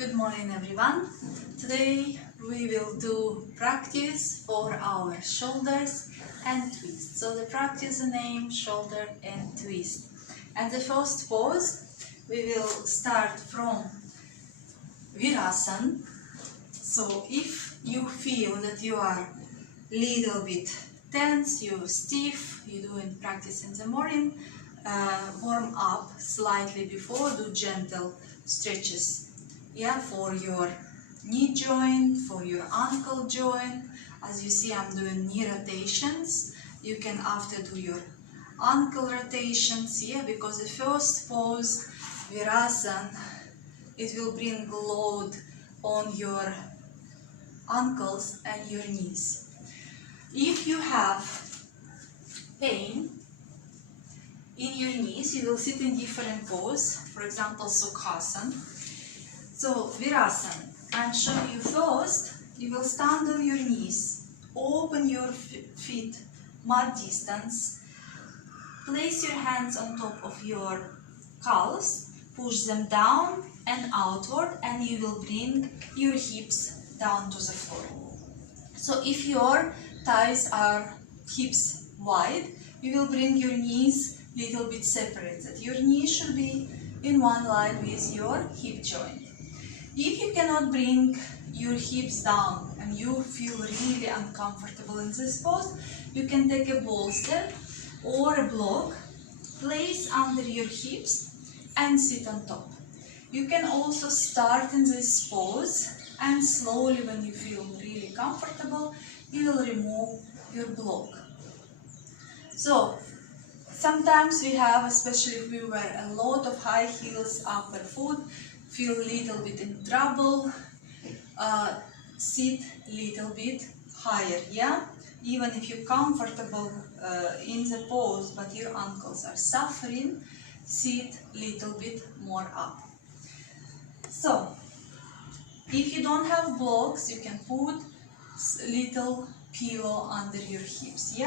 Good morning everyone. Today we will do practice for our shoulders and twist. So the practice name shoulder and twist. And the first pose we will start from Virasana. So if you feel that you are little bit tense, you're stiff, you doing practice in the morning, warm up slightly before, do gentle stretches. For your knee joint, for your ankle joint. As you see, I'm doing knee rotations. You can after do your ankle rotations, because the first pose, Virasana, it will bring load on your ankles and your knees. If you have pain in your knees, you will sit in different pose. For example, Sukhasana. So, Virasana, I'm showing you first, you will stand on your knees, open your feet mat distance, place your hands on top of your calves, push them down and outward, and you will bring your hips down to the floor. So if your thighs are hips wide, you will bring your knees little bit separated. Your knees should be in one line with your hip joint. If you cannot bring your hips down and you feel really uncomfortable in this pose, you can take a bolster or a block, place under your hips and sit on top. You can also start in this pose and slowly, when you feel really comfortable, you will remove your block. So sometimes we have, especially if we wear a lot of high heels upper foot, feel a little bit in trouble, sit little bit higher, even if you're comfortable in the pose but your ankles are suffering, sit little bit more up. So if you don't have blocks, you can put little pillow under your hips,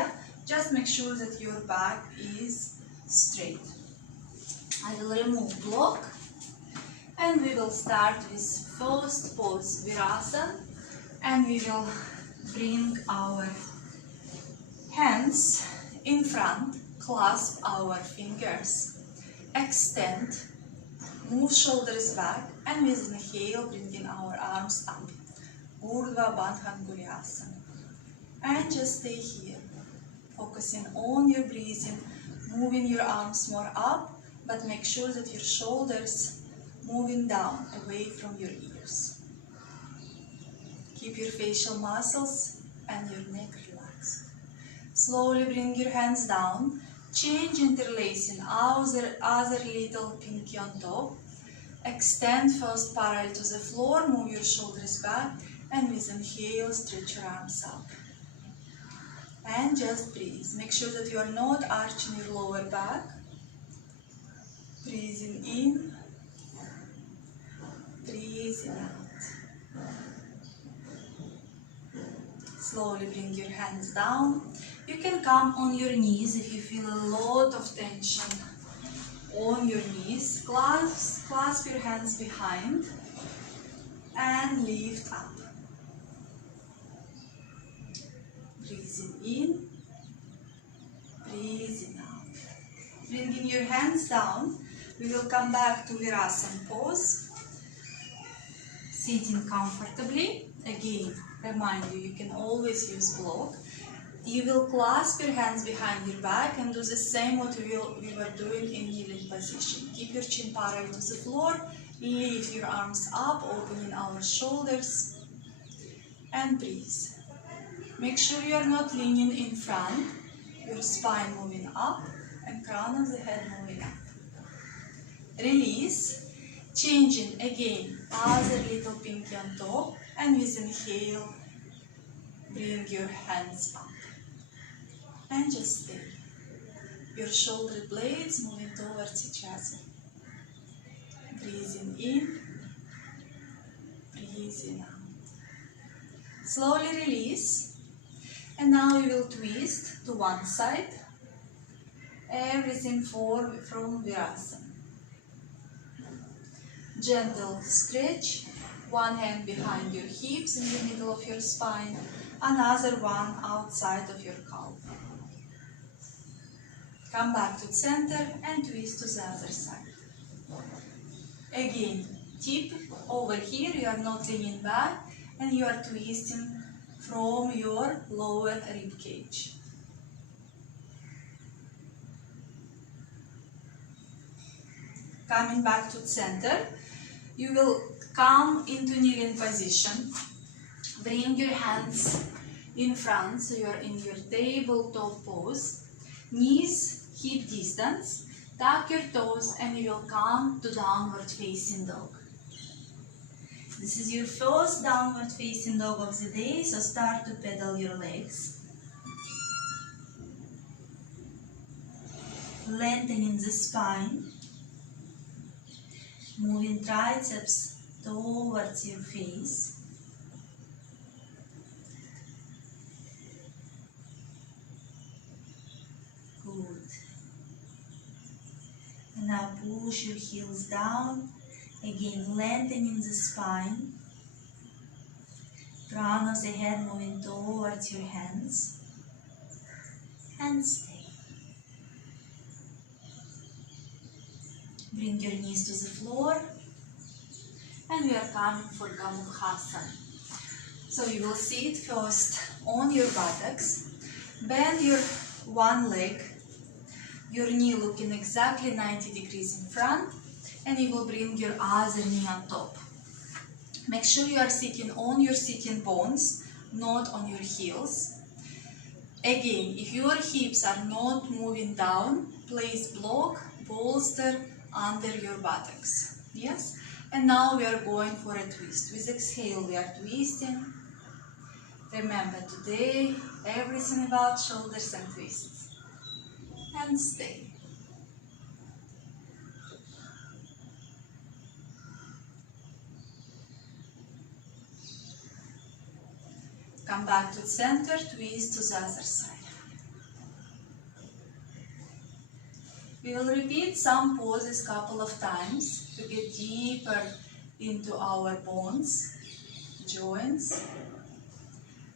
just make sure that your back is straight. I will remove block. And we will start with first pose, Virasana, and we will bring our hands in front, clasp our fingers, extend, move shoulders back, and with inhale, bringing our arms up, Urdhva Bandhan Gulyasana. And just stay here, focusing on your breathing, moving your arms more up, but make sure that your shoulders moving down, away from your ears. Keep your facial muscles and your neck relaxed. Slowly bring your hands down. Change interlacing other little pinky on top. Extend first parallel to the floor. Move your shoulders back. And with inhale, stretch your arms up. And just breathe. Make sure that you are not arching your lower back. Breathing in. Breathe out. Slowly bring your hands down. You can come on your knees if you feel a lot of tension on your knees. Clasp your hands behind and lift up. Breathing in, breathing out. Bringing your hands down, we will come back to Virasana pose. Sitting comfortably. Again, remind you, you can always use block. You will clasp your hands behind your back and do the same what we were doing in kneeling position. Keep your chin parallel to the floor. Lift your arms up, opening our shoulders. And breathe. Make sure you are not leaning in front. Your spine moving up and crown of the head moving up. Release. Changing again, other little pinky on top, and with inhale, bring your hands up. And just stay. Your shoulder blades moving towards each other. Breathing in, breathing out. Slowly release. And now you will twist to one side. Everything forward from Virasana. Gentle stretch One hand behind your hips in the middle of your spine, another one outside of your calf. Come back to center and twist to the other side. Again, tip over here, you are not leaning back and you are twisting from your lower rib cage. Coming back to center, you will come into kneeling position. Bring your hands in front, so you are in your tabletop pose. Knees hip distance. Tuck your toes and you will come to downward facing dog. This is your first downward facing dog of the day, so start to pedal your legs. Lengthening the spine. Moving triceps towards your face. Good. And now push your heels down. Again, lengthening the spine. Crown of the head moving towards your hands. And stay. Bring your knees to the floor. And we are coming for Gamokasan. So you will sit first on your buttocks. Bend your one leg. Your knee looking exactly 90 degrees in front. And you will bring your other knee on top. Make sure you are sitting on your sitting bones, not on your heels. Again, if your hips are not moving down, place block, bolster under your buttocks. Yes? And now we are going for a twist. With exhale, we are twisting. Remember, today, everything about shoulders and twists. And stay. Come back to center, twist to the other side. We will repeat some poses couple of times to get deeper into our bones, joints.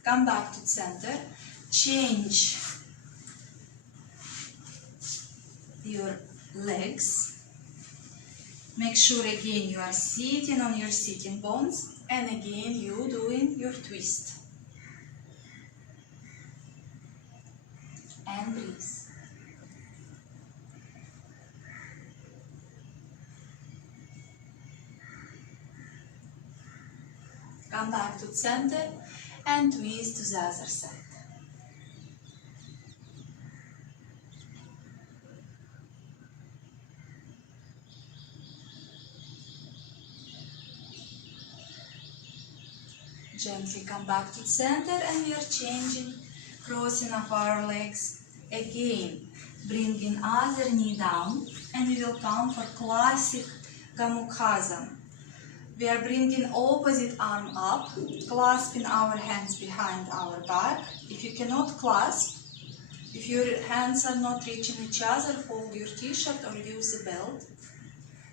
Come back to center. Change your legs. Make sure again you are sitting on your sitting bones and again you doing your twist. And breathe. Come back to center and twist to the other side. Gently come back to center and we are changing, crossing of our legs. Again, bringing other knee down and we will come for classic Gamakasan. We are bringing opposite arm up, clasping our hands behind our back. If you cannot clasp, if your hands are not reaching each other, hold your t-shirt or use the belt.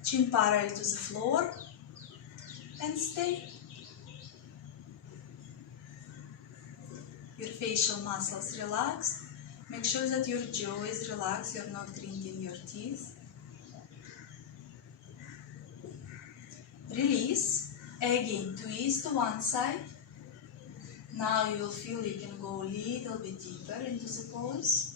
Chin parallel to the floor and stay. Your facial muscles relaxed. Make sure that your jaw is relaxed, you're not grinding your teeth. Release. Again, twist to one side. Now you will feel you can go a little bit deeper into the pose.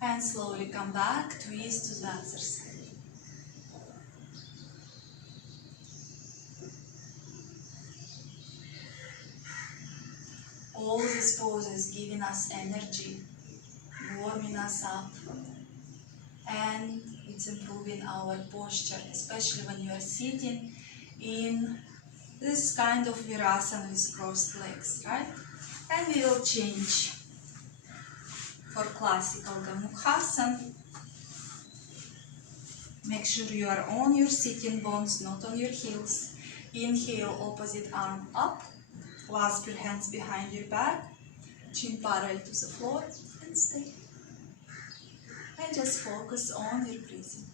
And slowly come back, twist to the other side. All these poses giving us energy, warming us up, and it's improving our posture, especially when you are sitting in this kind of Virasana with crossed legs, right? And we will change for classical Gamukhatsan. Make sure you are on your sitting bones, not on your heels. Inhale, opposite arm up. Clasp your hands behind your back, chin parallel to the floor, and stay. And just focus on your breathing.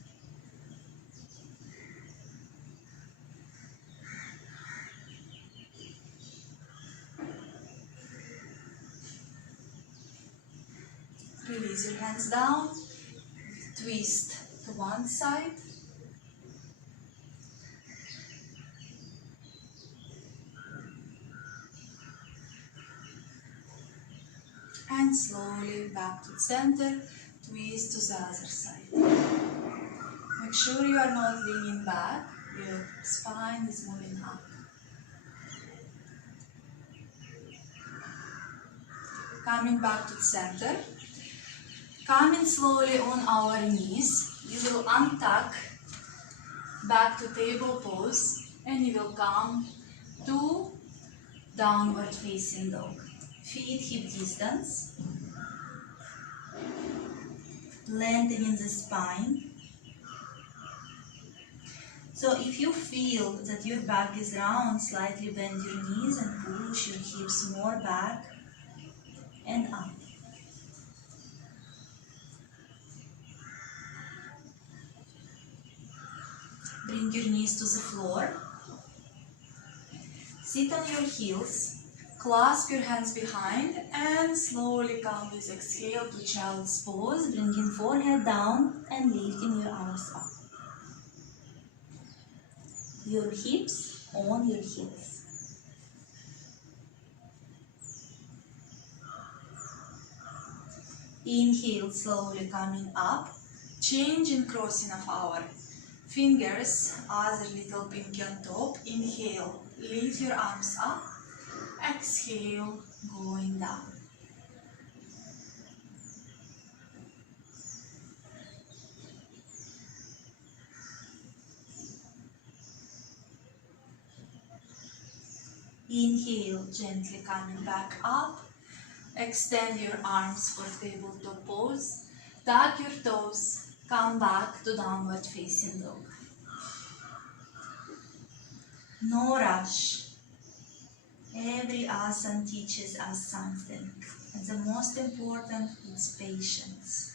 Release your hands down, twist to one side. And slowly back to the center, twist to the other side. Make sure you are not leaning back, your spine is moving up. Coming back to the center, coming slowly on our knees, you will untuck back to table pose and you will come to downward facing dog. Feet hip distance, lengthening the spine. So if you feel that your back is round, slightly bend your knees and push your hips more back and up. Bring your knees to the floor. Sit on your heels. Clasp your hands behind and slowly come with exhale to child's pose, bringing forehead down and lifting your arms up. Your hips on your heels. Inhale, slowly coming up, changing crossing of our fingers, other little pinky on top. Inhale, lift your arms up. Exhale, going down. Inhale, gently coming back up. Extend your arms for tabletop pose. Tuck your toes. Come back to downward facing dog. No rush. Every asana teaches us something. And the most important is patience.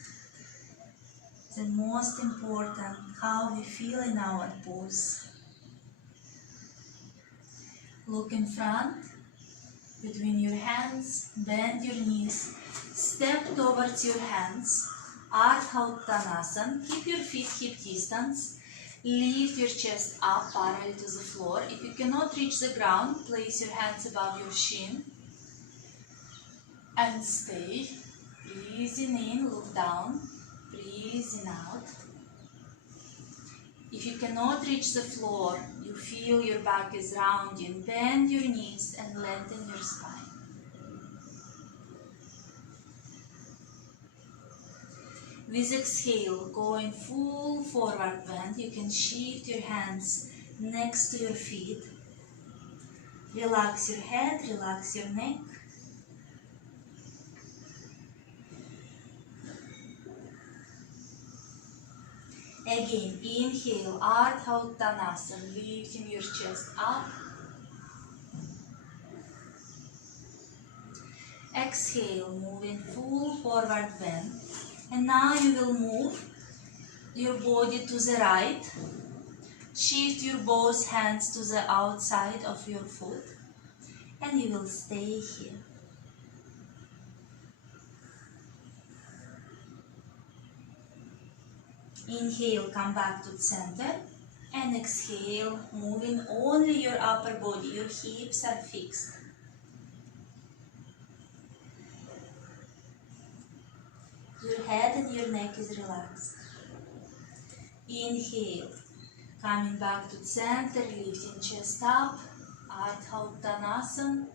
The most important, how we feel in our pose. Look in front, between your hands, bend your knees, step towards your hands, Tadasana. Keep your feet hip distance, lift your chest up parallel to the floor. If you cannot reach the ground, place your hands above your shin and stay. Breathing in, look down, breathing out. If you cannot reach the floor, you feel your back is rounding, bend your knees and lengthen your spine. With exhale, going full forward bend, you can shift your hands next to your feet. Relax your head, relax your neck. Again, inhale, Tadasana, lifting your chest up. Exhale, moving full forward bend. And now you will move your body to the right. Shift your both hands to the outside of your foot. And you will stay here. Inhale, come back to the center. And exhale, moving only your upper body. Your hips are fixed. Your head and your neck is relaxed. Inhale, coming back to the center, lifting chest up, Tadasana.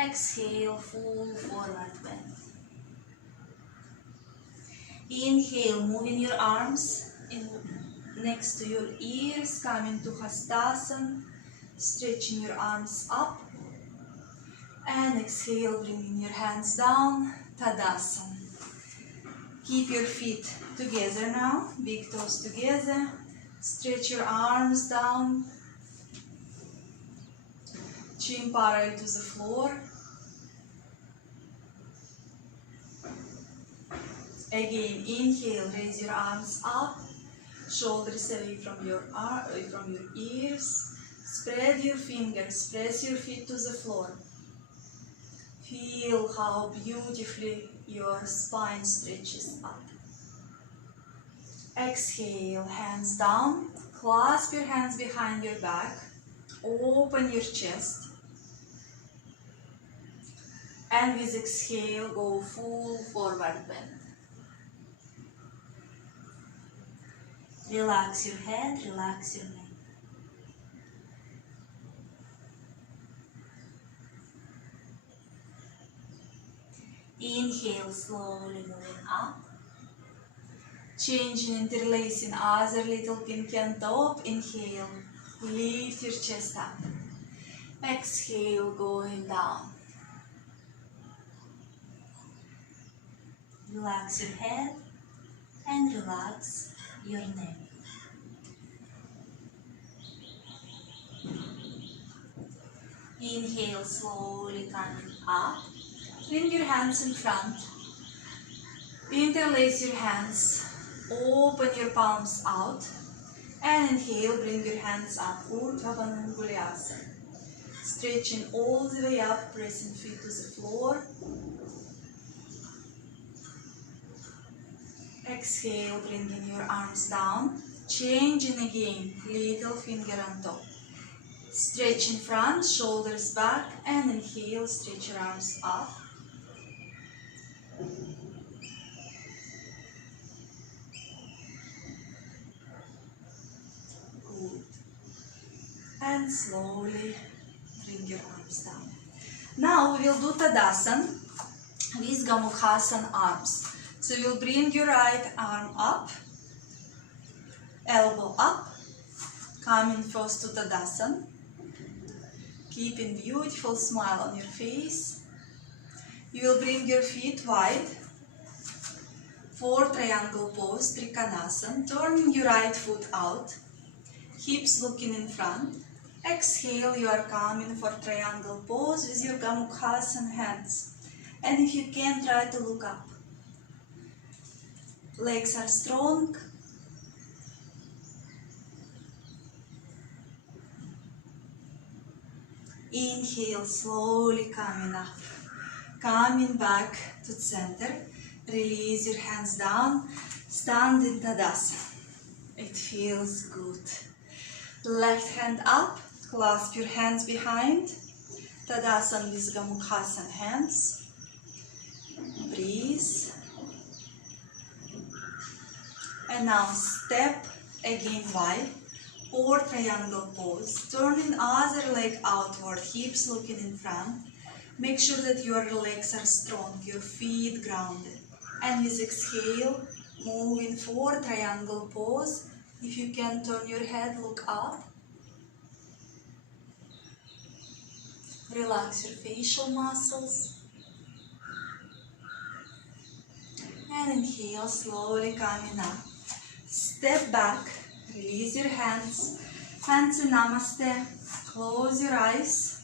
Exhale, full forward bend. Inhale, moving your arms next to your ears, coming to Sukhasana, stretching your arms up. And exhale, bringing your hands down, Tadasana. Keep your feet together now, big toes together. Stretch your arms down. Chin parallel to the floor. Again, inhale, raise your arms up, shoulders away from your ears. Spread your fingers, press your feet to the floor. Feel how beautifully your spine stretches up. Exhale, hands down, clasp your hands behind your back, open your chest, and with exhale, go full forward bend. Relax your head, relax your neck. Inhale, slowly moving up. Changing, interlacing other little pinky and top. Inhale, lift your chest up. Exhale, going down. Relax your head and relax your neck. Inhale, slowly coming up. Bring your hands in front. Interlace your hands. Open your palms out. And inhale, bring your hands up. Urdhva Bandha Mudgalyasana. Stretching all the way up, pressing feet to the floor. Exhale, bringing your arms down. Changing again, little finger on top. Stretch in front, shoulders back, and inhale, stretch your arms up. Good. And slowly bring your arms down. Now we will do Tadasana with Gamokasan Arms. So you'll bring your right arm up, elbow up, coming first to Tadasana. Keeping beautiful smile on your face. You will bring your feet wide for triangle pose, Trikanasana. Turning your right foot out, hips looking in front. Exhale, you are coming for triangle pose with your Gamakasan hands. And if you can, try to look up. Legs are strong. Inhale, slowly coming up. Coming back to center. Release your hands down. Stand in Tadasana. It feels good. Left hand up. Clasp your hands behind. Tadasana with Gamukhatsan hands. Breathe. And now step again wide. Or triangle pose. Turning other leg outward, hips looking in front. Make sure that your legs are strong, your feet grounded. And with exhale, moving for triangle pose. If you can turn your head, look up. Relax your facial muscles. And inhale, slowly coming up. Step back. Release your hands. Hands in Namaste. Close your eyes.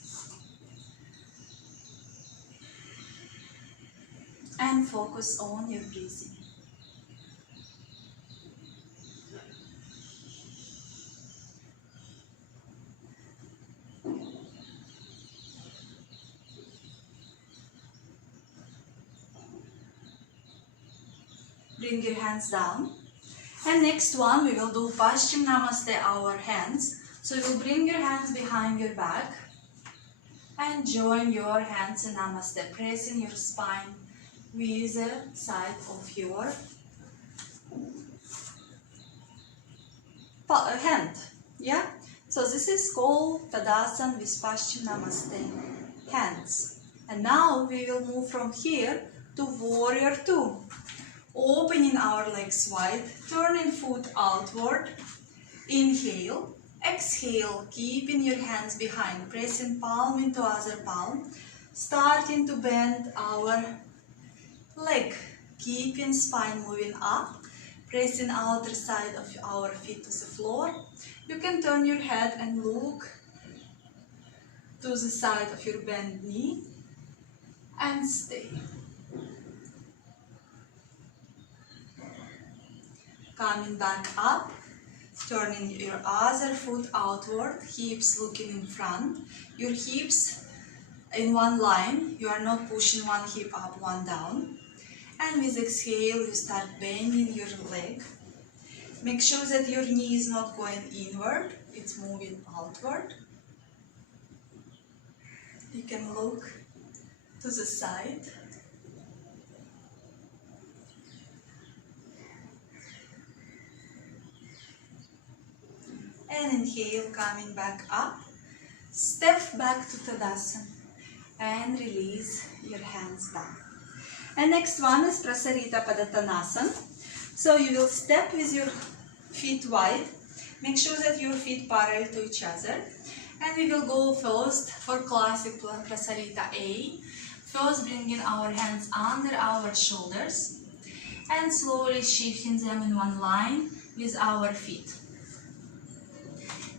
And focus on your breathing. Bring your hands down. And next one, we will do Paschim Namaste, our hands. So you will bring your hands behind your back and join your hands in Namaste, pressing your spine with the side of your hand. Yeah? So this is called Tadasana with Paschim Namaste, hands. And now we will move from here to Warrior 2. Opening our legs wide, turning foot outward. Inhale, exhale, keeping your hands behind, pressing palm into other palm. Starting to bend our leg, keeping spine moving up, pressing outer side of our feet to the floor. You can turn your head and look to the side of your bent knee and stay. coming back up, turning your other foot outward, hips looking in front, your hips in one line, you are not pushing one hip up, one down. And with exhale, you start bending your leg. Make sure that your knee is not going inward, it's moving outward. You can look to the side. And inhale, coming back up. Step back to Tadasana and release your hands down. And next one is Prasarita Padottanasana. So you will step with your feet wide. Make sure that your feet parallel to each other. And we will go first for classic Prasarita A. First bringing our hands under our shoulders and slowly shifting them in one line with our feet.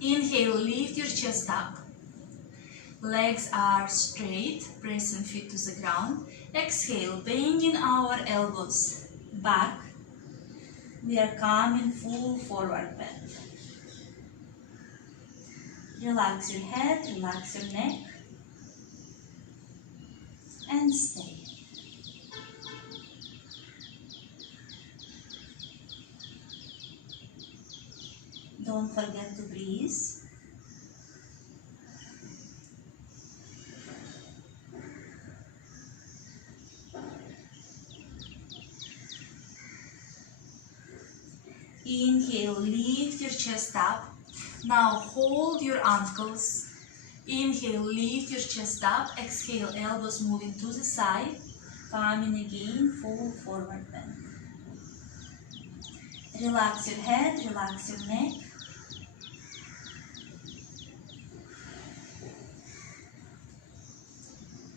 Inhale, lift your chest up. Legs are straight, pressing feet to the ground. Exhale, bending our elbows back. We are coming full forward bend. Relax your head, relax your neck, and stay. Don't forget to breathe. Inhale, lift your chest up. Now hold your ankles. Inhale, lift your chest up. Exhale, elbows moving to the side. Coming again, full forward bend. Relax your head, relax your neck.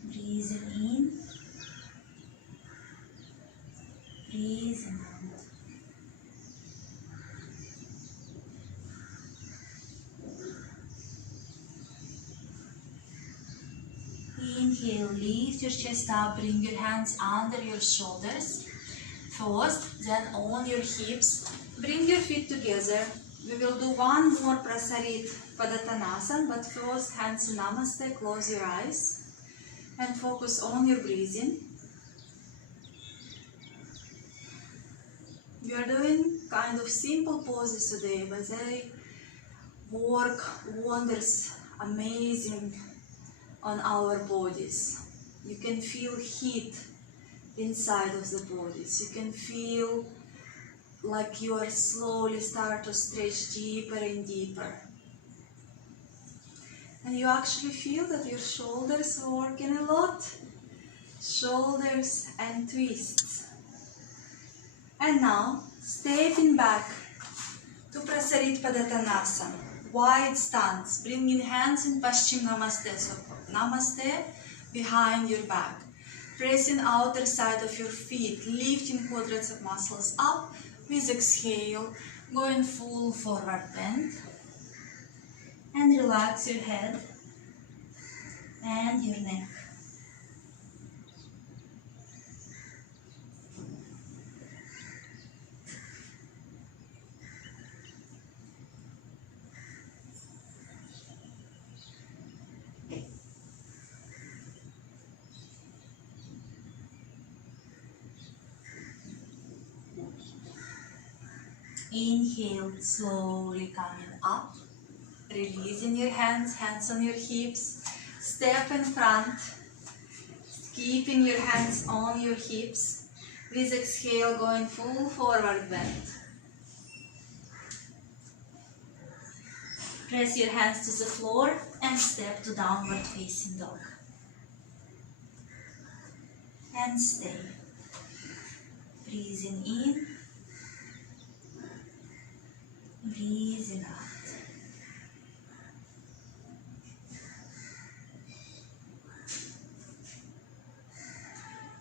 Breathing in. Breathing out. Inhale, lift your chest up, bring your hands under your shoulders. First, then on your hips, bring your feet together. We will do one more Prasarita Padottanasana, but first, hands in Namaste, close your eyes and focus on your breathing. We are doing kind of simple poses today, but they work wonders, amazing on our bodies. You can feel heat inside of the bodies. You can feel like you are slowly start to stretch deeper and deeper. And you actually feel that your shoulders are working a lot. Shoulders and twists. And now, stepping back to Prasarita Padottanasana. Wide stance, bringing hands in Paschim Namaste. So Namaste behind your back. Pressing outer side of your feet, lifting quadriceps muscles up with exhale, going full forward bend. And relax your head and your neck. Inhale, slowly coming up, releasing your hands, hands on your hips, step in front, keeping your hands on your hips, with exhale going full forward bend. Press your hands to the floor and step to downward facing dog. And stay. Breathing in. Breathing out.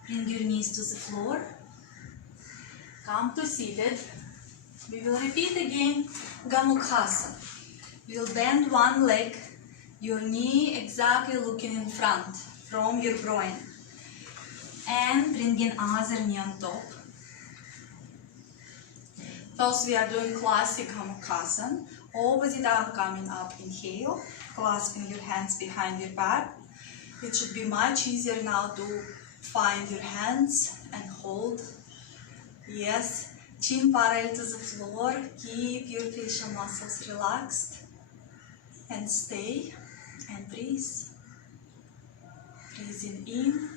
Bring your knees to the floor. Come to seated. We will repeat again Gamokasan. We will bend one leg, your knee exactly looking in front from your groin. And bring in other knee on top. First we are doing classic Gamokasan. Opposite arm coming up, inhale, clasping your hands behind your back. It should be much easier now to find your hands and hold. Yes, chin parallel to the floor, keep your facial muscles relaxed and stay and breathe. Breathing in,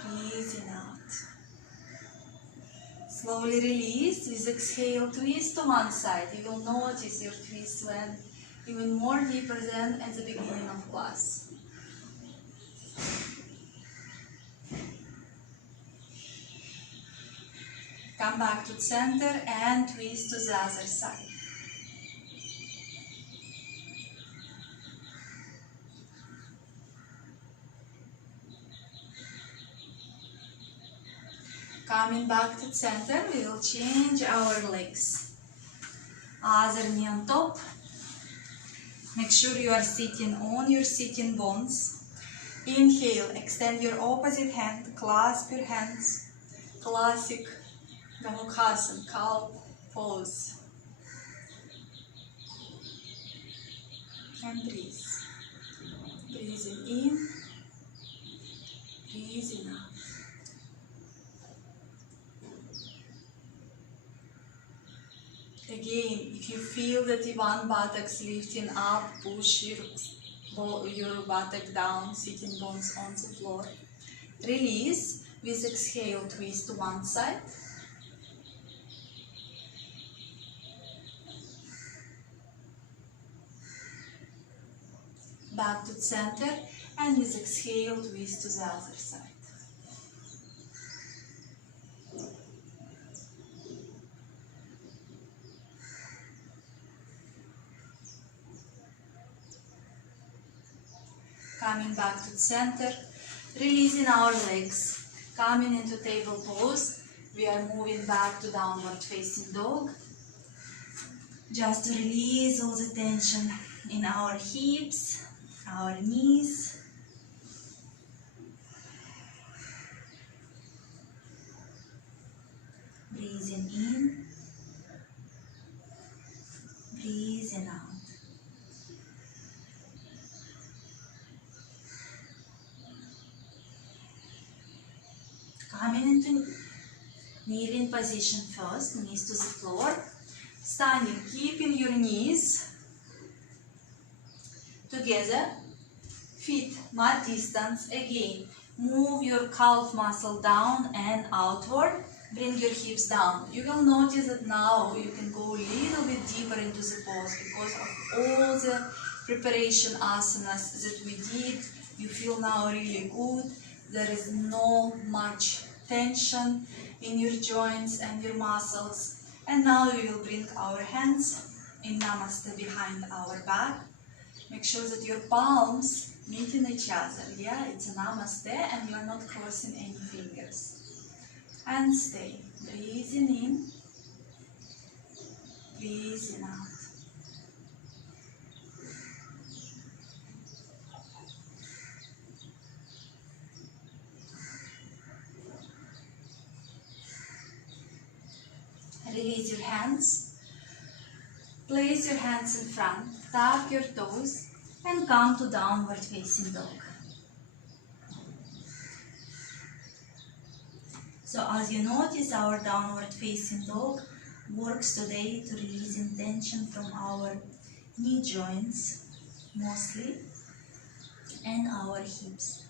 breathing out. Slowly release with exhale, twist to one side. You will notice your twist when even more deeper than at the beginning of class. Come back to center and twist to the other side. Coming back to center, we will change our legs. Other knee on top. Make sure you are sitting on your sitting bones. Inhale, extend your opposite hand, clasp your hands. Classic Gamokasan, calf pose. And breathe. Breathing in, breathing out. Again, if you feel that one buttocks lifting up, push your buttock down, sitting bones on the floor. Release with exhale, twist to one side. Back to center, and with exhale, twist to the other side. Coming back to center, releasing our legs, coming into table pose. We are moving back to downward facing dog. Just to release all the tension in our hips, our knees. Breathing in, breathing out. Coming into kneeling position first, knees to the floor. Standing, keeping your knees together, feet mat distance. Again, move your calf muscle down and outward. Bring your hips down. You will notice that now you can go a little bit deeper into the pose because of all the preparation asanas that we did. You feel now really good. There is no much tension in your joints and your muscles. And now we will bring our hands in Namaste behind our back. Make sure that your palms meet in each other. Yeah, it's a Namaste and you are not crossing any fingers. And stay. Breathing in, breathing out. Release your hands. Place your hands in front. Tap your toes and come to downward facing dog. So as you notice, our downward facing dog works today to release tension from our knee joints mostly and our hips.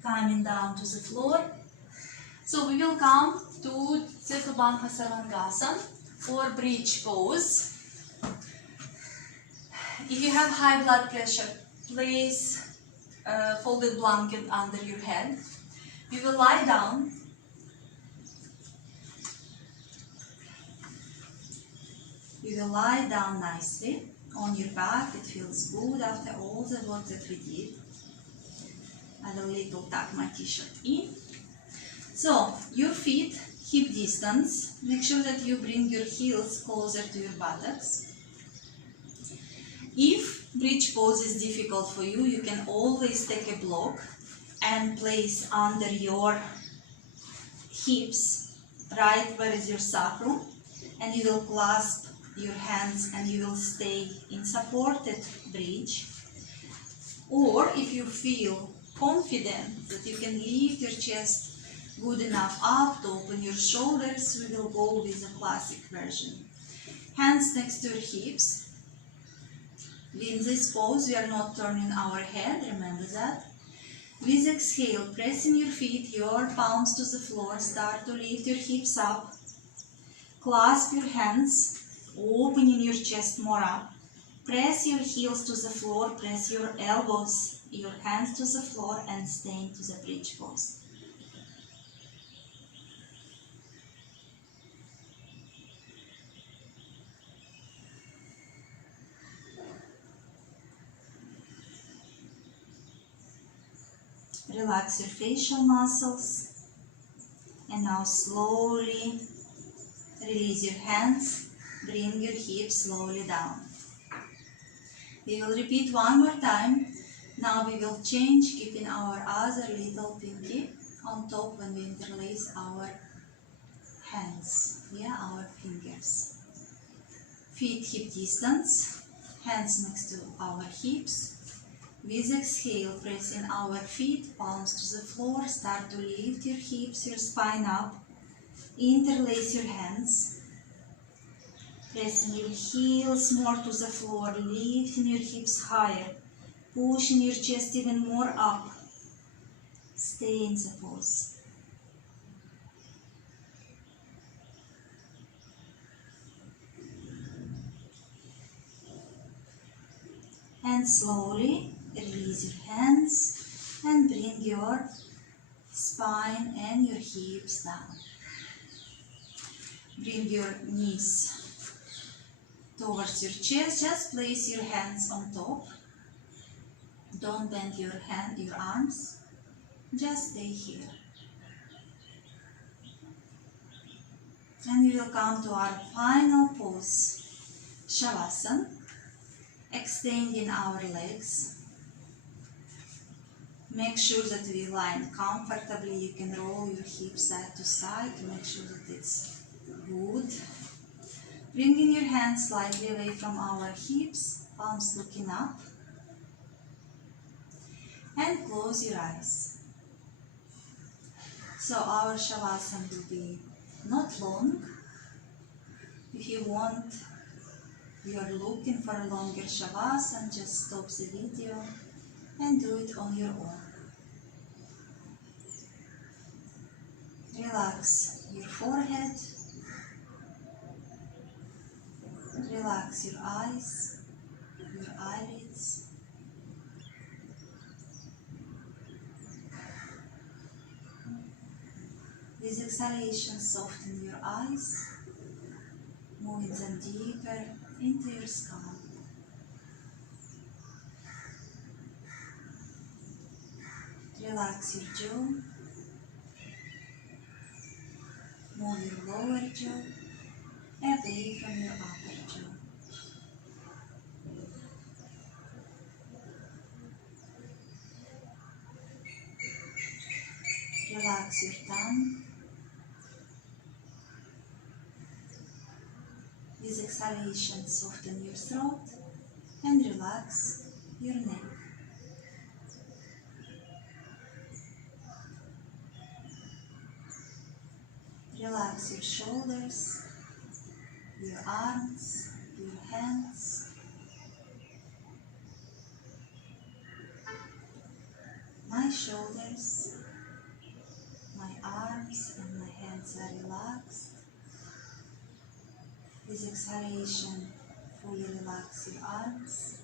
Coming down to the floor. So we will come to Trikanasana or bridge pose. If you have high blood pressure, place a folded blanket under your head. We will lie down. You will lie down nicely on your back. It feels good after all the work that we did. I'll little tuck my t-shirt in. So, your feet hip distance. Make sure that you bring your heels closer to your buttocks. If bridge pose is difficult for you, you can always take a block and place under your hips, right where is your sacrum, and you will clasp your hands and you will stay in supported bridge. Or if you feel confident that you can lift your chest good enough up to open your shoulders, we will go with the classic version. Hands next to your hips. In this pose, we are not turning our head, remember that. With exhale, pressing your feet, your palms to the floor, start to lift your hips up. Clasp your hands, opening your chest more up. Press your heels to the floor, press your elbows, your hands to the floor, and stay into the bridge pose. Relax your facial muscles, and now slowly release your hands, bring your hips slowly down. We will repeat one more time. Now we will change, keeping our other little pinky on top when we interlace our hands, our fingers. Feet hip distance, hands next to our hips. With exhale, pressing our feet, palms to the floor, start to lift your hips, your spine up. Interlace your hands. Pressing your heels more to the floor, lifting your hips higher. Pushing your chest even more up. Stay in the pose. And slowly release your hands and bring your spine and your hips down. Bring your knees towards your chest. Just place your hands on top. Don't bend your arms. Just stay here. And we will come to our final pose, Shavasana. Extending our legs. Make sure that we lie comfortably. You can roll your hips side to side to make sure that it's good. Bringing your hands slightly away from our hips, palms looking up. And close your eyes. So our Shavasana will be not long. If you want, you are looking for a longer Shavasana, just stop the video and do it on your own. Relax your forehead. Relax your eyes, your eyelids. With exhalation, soften your eyes, moving them deeper into your scalp. Relax your jaw. Move your lower jaw away from your upper jaw. Relax your tongue. With exhalation, soften your throat and relax your neck. Relax your shoulders, your arms, your hands. My shoulders, my arms and my hands are relaxed. With exhalation, fully relax your arms.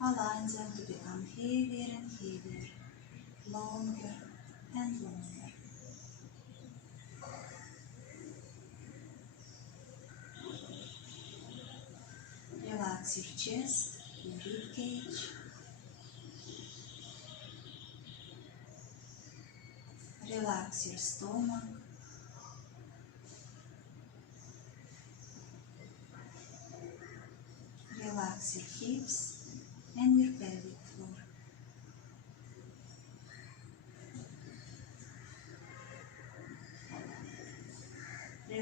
Align them to become heavier and heavier, longer and longer. Relax your chest, your rib cage. Relax your stomach. Relax your hips and your pelvic floor.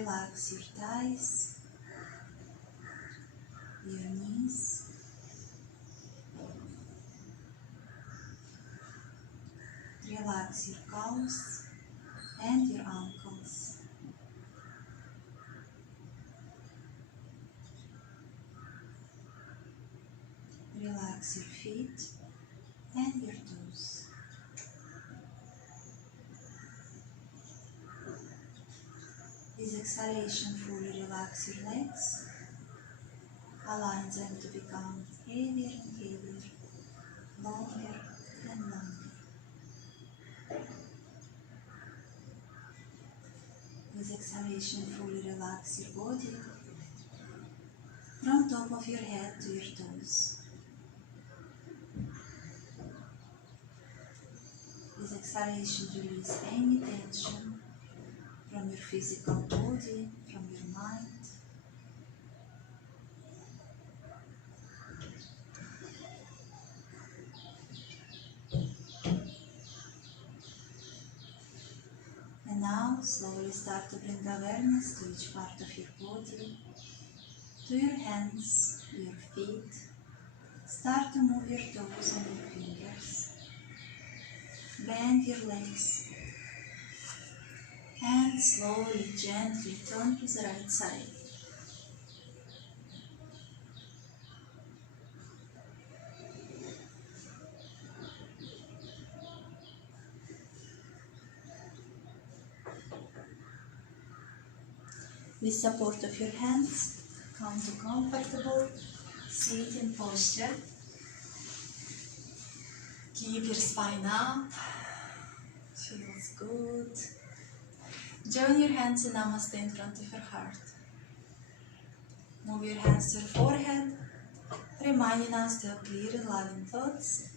Relax your thighs, your knees, relax your calves and your ankles. Relax your feet and your toes. With exhalation, fully relax your legs. Allow them to become heavier and heavier, longer and longer. With exhalation, fully relax your body from top of your head to your toes. With exhalation, release any tension from your physical body, from your mind. And now, slowly start to bring awareness to each part of your body, to your hands, your feet. Start to move your toes and your fingers. Bend your legs. And slowly, gently turn to the right side. With support of your hands, come to comfortable sitting posture. Keep your spine up. Feels good. Join your hands in Namaste in front of your heart. Move your hands to your forehead, reminding us to have clear and loving thoughts.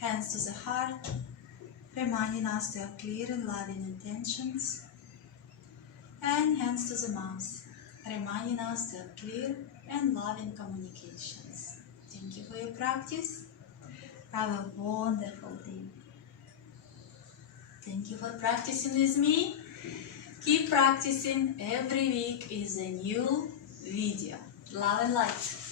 Hands to the heart, reminding us to have clear and loving intentions. And hands to the mouth, reminding us to have clear and loving communications. Thank you for your practice. Have a wonderful day. Thank you for practicing with me. Keep practicing. Every week is a new video. Love and light.